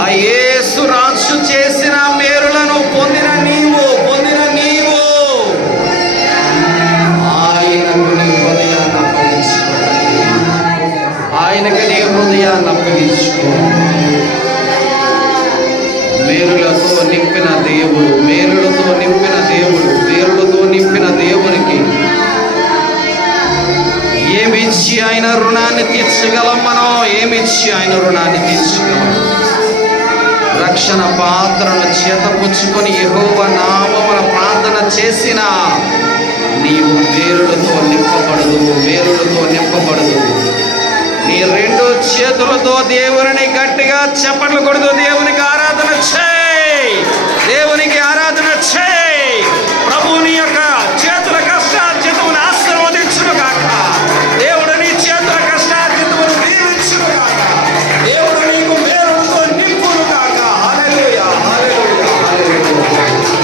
ఆ యేసు రాజు చేసిన మేలులను పొందిన నీవు ఆయనకు నీ హృదయాన్ని అప్పగించుకో. ఆయనకు నీ హృదయాన్ని అప్పగించుకో. మేలులతో నింపిన దేవుడు, మేలులతో నింపిన దేవుడు, మేలులతో నింపిన దేవునికి ఏమిచ్చి ఆయన రుణాన్ని తీర్చగలం? మనం ఏమిచ్చి ఆయన రుణాన్ని తీర్చగలం? రక్షణ పాత్రను చేతపుచ్చుకొని యెహోవా నామమున ప్రార్థన చేసిన నీవు మేలులతో నింపబడదు. నీ రెండు చేతులతో దేవుని గట్టిగా చప్పట్లు కొడుతూ దేవుని